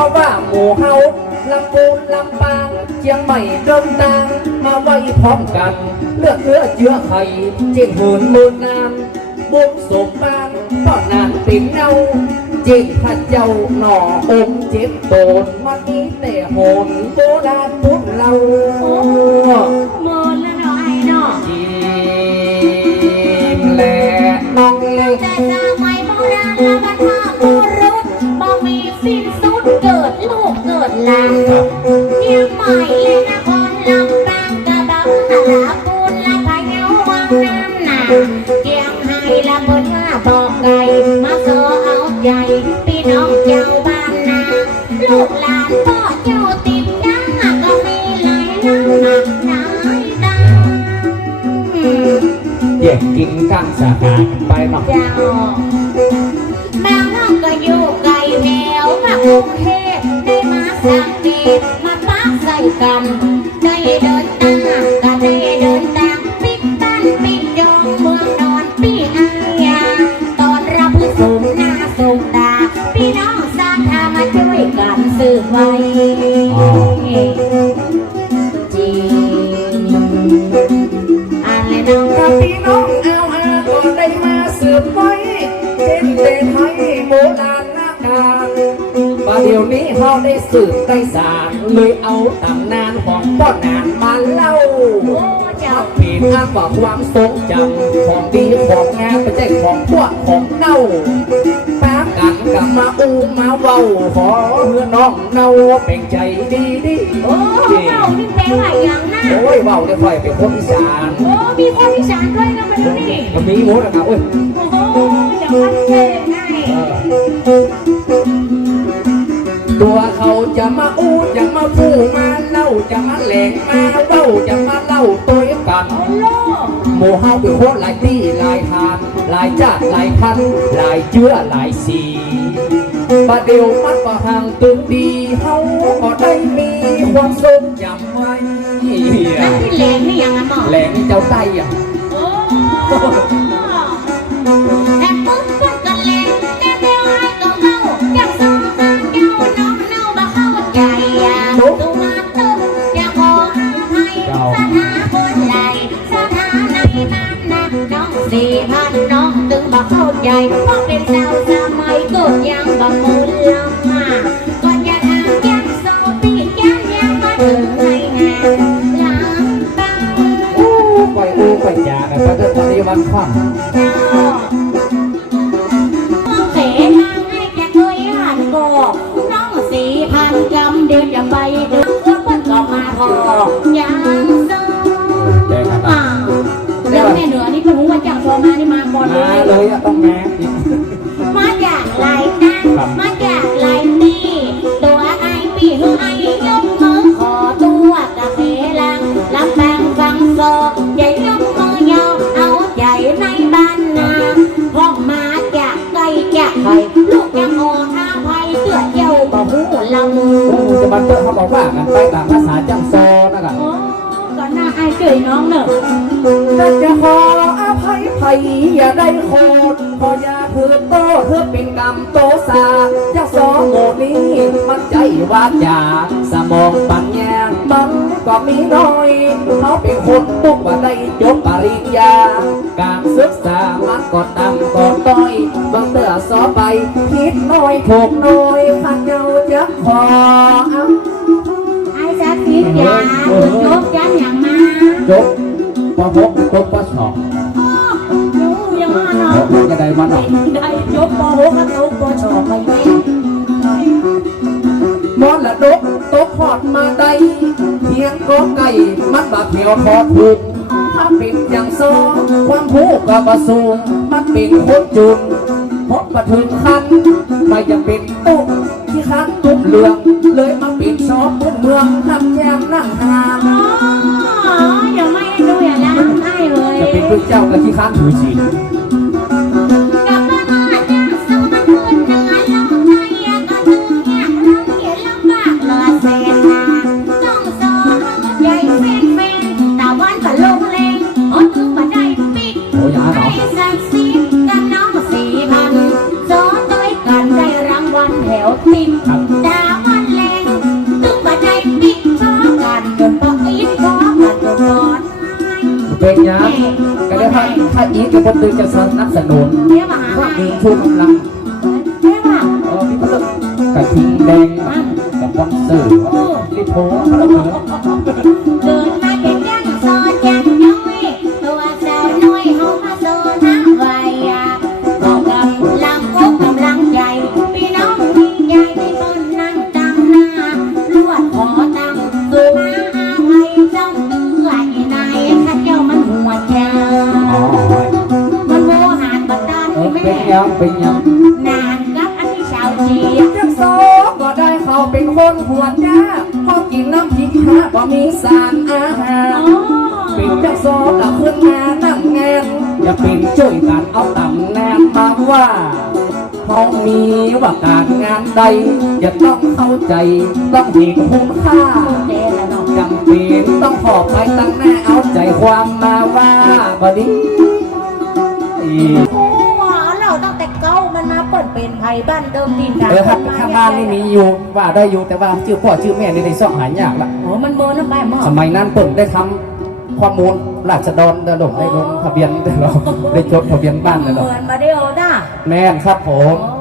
ราะว่าหมู่เฮาลำปูนลำปางเชียงใหม่เดิมตางมาไว้พร้อมกัน เลือกเนื้อเชื้อไข่เจียงหืนมือนานบุกสมบานก็นานติ่งเงาเจียงข้าเจ้าหน่อองค์เจ็บโตนมันมีแต่โหนโบราณพุทธเรา แยกกินข้างสาขานไปเนาะเจ้าแมวน้องก็อยู่ไกลแมวมากรุงเทพได้มาสังเกตมาปักใส่กัน ได้เดินตางก็ได้เดินตางปิดบ้านปิดจองเมืองนอนปีอายาตอนรับผู้สูงหน้าสูงตา พี่น้องสร้างทามาช่วยกันสืบไว้ มาสืบไว้เป็นเด็ไทยโบราณนาการมาเดี๋ยวนี้เขาได้สืบได้สารเลยเอาตำนานของพ่อนานมาเล่าโอ้เจ้าปีนอ้างว่าความทรงจำของดีของงามไม่ใช่ของพวกของเน่าปากันกับมาอูมาเว้าขอเพื่อน้องเน่าเป็นใจดีดีโอ้เจ้านี่แปลว่าอย่างน่ะโอ้ยเว้าได้ค่อยเป็นคนอีสานโอ้มีคนอีสานด้วยนะมัน นี่ก็มีหมดนะครับเว้ยโอ้โหเดี๋ยวมันเจอง่ายตัวเขาจะมาอู้จะมาพูมาเล่าจะมาแหลงมาเว้าจะมาเล่าตัวกันโอ้โลหมู่เฮาเป็นคนหลายที่หลายทานหลายจาติหลายพันธุ์หลายเชื้อหลายสีประเดี๋ยวมันประหางตึงดีเฮาก็ได้มีความทรงจำไว้นั่นที่แรงนี่ยังอะหมอแหลงเจ้าไต้อะ ให้ก็เมาอยากส่งทางเจ้าน้องเน่าบ่เข้าใจอ่ตัวมาตึ้งอยากขออภัยสถาคนใดสถาในนั้นนะน้องสี่พันน้องตึงบ่เข้าใจเพราะเป็นสาวสมัยเกิดยังบ่มูลลำมา วัดคว่ำ ไกลลูกยังโออาภัยเกิดเจ้าบ่หูลำโอ้จะมาเตอร์เขาบอกว่ากันไปตามภาษาจังซอนะครับโอ้ก่อนหน้าไอายเกยน้องเนอะแต่จะขออภัยไผอย่าได้โคตรพออย่าเพื่อโตเพื่อเป็นกรรมโตสาจะสองโมนี้มันใจว่าจาสมอง ก็มีน้อย เขาเป็นคนตุกว่าได้จบปริญญา การศึกษามันก็ต่ำก็ต้อยบางเตือสอไปคิดน้อยถูกน้อยข้าเจ้าจะขอไอ้จะคิดยาคุณยกยันอย่างมาจบปหกจบปสองมันาะจบก็ได้มาหน่อยได้ยกปหกกับยกปสองไปแม่มรดกตกทอดมาได้ ยงก็ไก่มันบาเขียวทอถูกถ้าเป็นอย่างซอความผู้ก็บสูงมันเป็นคนจุนพบมาถึงคันไม่จะเป็นตุ๊กที่คันตุ้มเหลือง เลยมาเป็นซอพื้นเมืองทำแยามนั่งหางอ๋ออย่าไม่ให้ดูอย่าล้างให้เลยจะเป็นพระเจ้ากับที่คันถือศีล ถ้าอีกจะคนตื่นจะสนับสนุนเดี๋ยวมาหาข้อให้หนึ่งชูกำลังเดี๋ยวมาเออพี่เพิ่มกระทิงแดงกับวันเสือลิโพเดินมาเป็น เออไม่เป็นแม่ยังเป็นยังนานกับอันที่ชาวเจียจังสองก็ได้เขาเป็นคนหัวจ้าพอกินน้ำพริกฮะก็มีสารอาหารอ๋อเป็นจังสองกับขึ้นมานั่งแงนอย่าเป็นช่วยกันเอาตำแนนมาว่าเขามีว่าการงานใดอย่าต้องเข้าใจ ต้องเห็นคุณค่าเดนแล้วเนาะจำเป็นต้องขอบไปตั้งหน้าเอาใจความมาว่าบดี มันมาเปิดเป็นไทยบ้านเดิมดินกันเออครับข้างบ้านนี่มีอยู่ว่าได้อยู่แต่ว่าชื่อพ่อชื่อแม่นี่ได้ซ่องหายากละโอ้มันเบอร์น้ำใบหม้อสมัยนั้นเปิ่นได้ทำข้อมูลราษฎรได้ลงได้ลงทะเบียนได้ลงได้จดทะเบียนบ้านได้เหลงมือนมาเดียวจ้าแม่นครับผมโอ้